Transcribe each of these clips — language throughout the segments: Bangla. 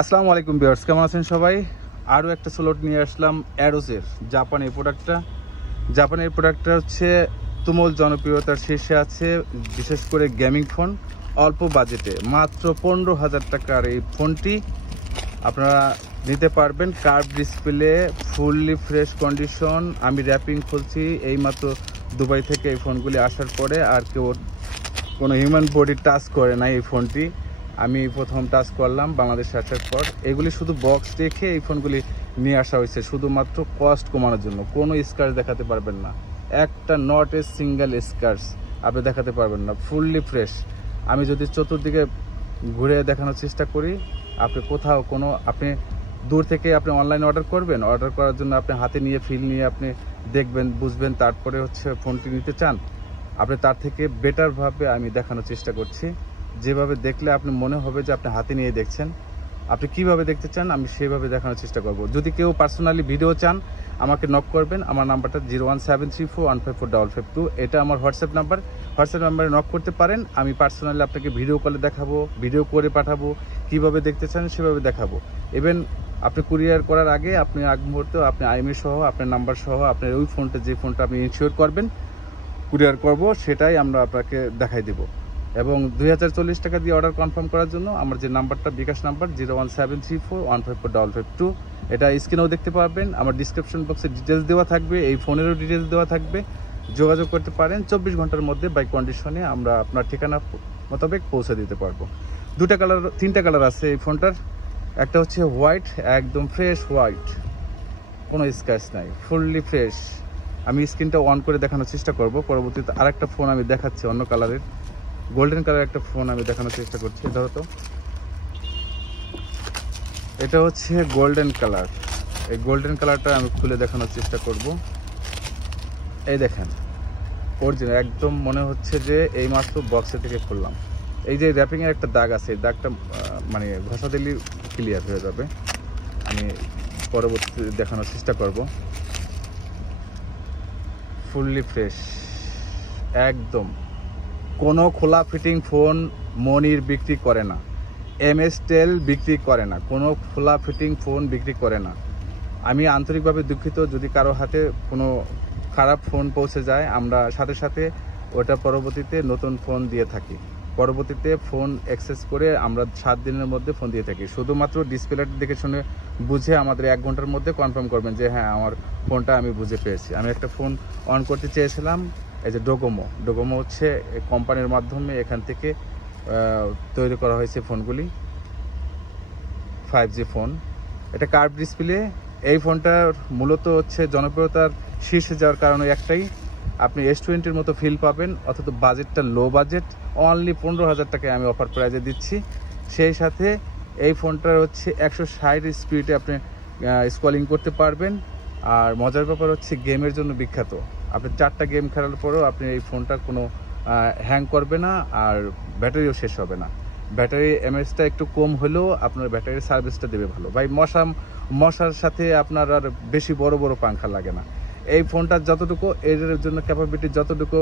আসসালামু আলাইকুম ভিউয়ার্স, কেমন আছেন সবাই? আরও একটা স্লট নিয়ে আসলাম অ্যারোজের। জাপানের প্রোডাক্টটা হচ্ছে তুমুল জনপ্রিয়তার শীর্ষে আছে, বিশেষ করে গেমিং ফোন। অল্প বাজেটে মাত্র 15,000 টাকার এই ফোনটি আপনারা নিতে পারবেন। Curve display, fully fresh condition. আমি র্যাপিং খুলছি এইমাত্র দুবাই থেকে এই ফোনগুলি আসার পরে, আর কেউ কোনো হিউম্যান বডি টাচ করে না এই ফোনটি। আমি প্রথম টাচ করলাম বাংলাদেশে আসার পর। এগুলি শুধু বক্স রেখে এই ফোনগুলি নিয়ে আসা হয়েছে শুধুমাত্র কস্ট কমানোর জন্য। কোনো স্ক্র্যাচ দেখাতে পারবেন না, একটা নট এ সিঙ্গেল স্ক্র্যাচ আপনি দেখাতে পারবেন না, ফুললি ফ্রেশ। আমি যদি চতুর্দিকে ঘুরে দেখানোর চেষ্টা করি, আপনি কোথাও আপনি দূর থেকে আপনি অনলাইনে অর্ডার করবেন, অর্ডার করার জন্য আপনি হাতে নিয়ে ফিল নিয়ে আপনি দেখবেন, বুঝবেন, তারপরে ফোনটি নিতে চান, আপনি তার থেকে বেটারভাবে আমি দেখানোর চেষ্টা করছি। যেভাবে দেখলে আপনি মনে হবে যে আপনি হাতে নিয়ে দেখছেন। আপনি কিভাবে দেখতে চান আমি সেভাবে দেখানোর চেষ্টা করব। যদি কেউ পার্সোনালি ভিডিও চান আমাকে নক করবেন। আমার নাম্বারটা 01734154552। এটা আমার হোয়াটসঅ্যাপ নাম্বারে নক করতে পারেন। আমি পার্সোনালি আপনাকে ভিডিও কলে দেখাবো, ভিডিও করে পাঠাবো, কিভাবে দেখতে চান সেভাবে দেখাবো। ইভেন আপনি কুরিয়ার করার আগে আপনি আগ মুহূর্তে আপনি আইএমই সহ আপনার নাম্বার সহ আপনার ওই ফোনটা, যে ফোনটা আপনি ইনশিওর করবেন কুরিয়ার করব, সেটাই আমরা আপনাকে দেখাই দেব। এবং 2040 টাকা দিয়ে অর্ডার কনফার্ম করার জন্য আমার যে নাম্বারটা, বিকাশ নাম্বার 01734154552, এটা স্ক্রিনেও দেখতে পারবেন। আমার ডিসক্রিপশন বক্সে ডিটেলস দেওয়া থাকবে, এই ফোনেরও ডিটেলস দেওয়া থাকবে। যোগাযোগ করতে পারেন। 24 ঘন্টার মধ্যে বাই কন্ডিশনে আমরা আপনার ঠিকানা মোতাবেক পৌঁছে দিতে পারবো। তিনটা কালার আছে এই ফোনটার। একটা হচ্ছে হোয়াইট, একদম ফ্রেশ হোয়াইট, কোনো স্ক্র্যাচ নাই, ফুললি ফ্রেশ। আমি স্ক্রিনটা অন করে দেখানোর চেষ্টা করব। পরবর্তীতে আরেকটা ফোন আমি দেখাচ্ছি অন্য কালারের, গোল্ডেন কালার একটা ফোন আমি দেখানোর চেষ্টা করছি। ধরো তো, এটা হচ্ছে গোল্ডেন কালার। এই গোল্ডেন কালারটা আমি খুলে দেখানোর চেষ্টা করব। এই দেখেন, অরিজিনাল একদম মনে হচ্ছে যে এই মাত্র বক্সে থেকে খুললাম। এই যে র্যাপিং এর একটা দাগ আছে, দাগটা মানে ঘষা দিলেই ক্লিয়ার হয়ে যাবে। আমি পরবর্তীতে দেখানোর চেষ্টা করব। ফুললি ফ্রেশ একদম। কোনো খোলা ফিটিং ফোন মনির বিক্রি করে না, এমএসটেল বিক্রি করে না, কোনো খোলা ফিটিং ফোন বিক্রি করে না। আমি আন্তরিকভাবে দুঃখিত যদি কারো হাতে কোনো খারাপ ফোন পৌঁছে যায়। আমরা সাথে সাথে ওটা পরবর্তীতে নতুন ফোন দিয়ে থাকি। পরবর্তীতে ফোন অ্যাক্সেস করে আমরা 7 দিনের মধ্যে ফোন দিয়ে থাকি। শুধুমাত্র ডিসপ্লেটা দেখে শুনে বুঝে আমাদের 1 ঘন্টার মধ্যে কনফার্ম করবেন যে হ্যাঁ আমার ফোনটা আমি বুঝে পেয়েছি। আমি একটা ফোন অন করতে চেয়েছিলাম, এই যে ডোকোমো হচ্ছে কোম্পানির মাধ্যমে এখান থেকে তৈরি করা হয়েছে ফোনগুলি, 5G ফোন। এটা কার্ভ ডিসপ্লে। এই ফোনটার মূলত হচ্ছে জনপ্রিয়তার শীর্ষে যাওয়ার কারণে একটাই, আপনি S20-র মতো ফিল পাবেন, অথচ বাজেটটা লো বাজেট। অনলি 15,000 টাকায় আমি অফার প্রাইজে দিচ্ছি। সেই সাথে এই ফোনটার হচ্ছে 160 স্পিডে আপনি স্ক্রলিং করতে পারবেন। আর মজার ব্যাপার হচ্ছে গেমের জন্য বিখ্যাত। আপনি 4টা গেম খেলার পরেও আপনি এই ফোনটা কোনো হ্যাং করবে না, আর ব্যাটারিও শেষ হবে না। ব্যাটারি এমএএইচটা একটু কম হলেও আপনার ব্যাটারির সার্ভিসটা দেবে ভালো। ভাই মশার সাথে আপনার আর বেশি বড় পাংখা লাগে না। এই ফোনটার যতটুকু এর জন্য ক্যাপাবিলিটি, যতটুকু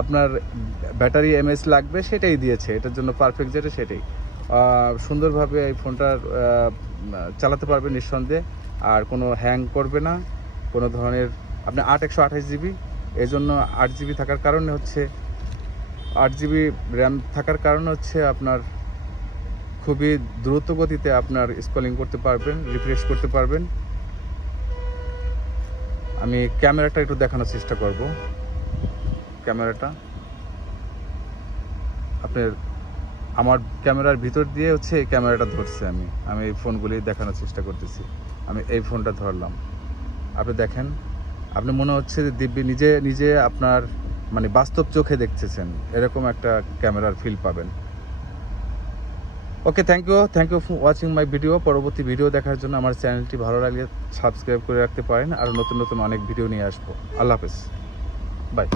আপনার ব্যাটারি এমএএইচ লাগবে সেটাই দিয়েছে। এটার জন্য পারফেক্ট যেটা সেটাই। সুন্দরভাবে এই ফোনটার চালাতে পারবে নিঃসন্দেহে, আর কোনো হ্যাং করবে না কোনো ধরনের। আপনি 128GB, এই জন্য 8GB থাকার কারণে হচ্ছে 8GB র্যাম থাকার কারণে হচ্ছে আপনার খুবই দ্রুত গতিতে আপনার স্ক্রলিং করতে পারবেন, রিফ্রেশ করতে পারবেন। আমি ক্যামেরাটা একটু দেখানোর চেষ্টা করব। ক্যামেরাটা আপনার আমার ক্যামেরার ভিতর দিয়ে হচ্ছে এই ক্যামেরাটা ধরছে। আমি এই ফোনগুলি দেখানোর চেষ্টা করতেছি। আমি এই ফোনটা ধরলাম, আপনি দেখেন, আপনি মনে হচ্ছে যে দিব্যি নিজে আপনার মানে বাস্তব চোখে দেখতেছেন, এরকম একটা ক্যামেরার ফিল পাবেন। Okay, thank you for watching my video. পরবর্তী ভিডিও দেখার জন্য আমার চ্যানেলটি ভালো লাগলে সাবস্ক্রাইব করে রাখতে পারেন। আর নতুন অনেক ভিডিও নিয়ে আসবো। আল্লাহ হাফেজ, বাই।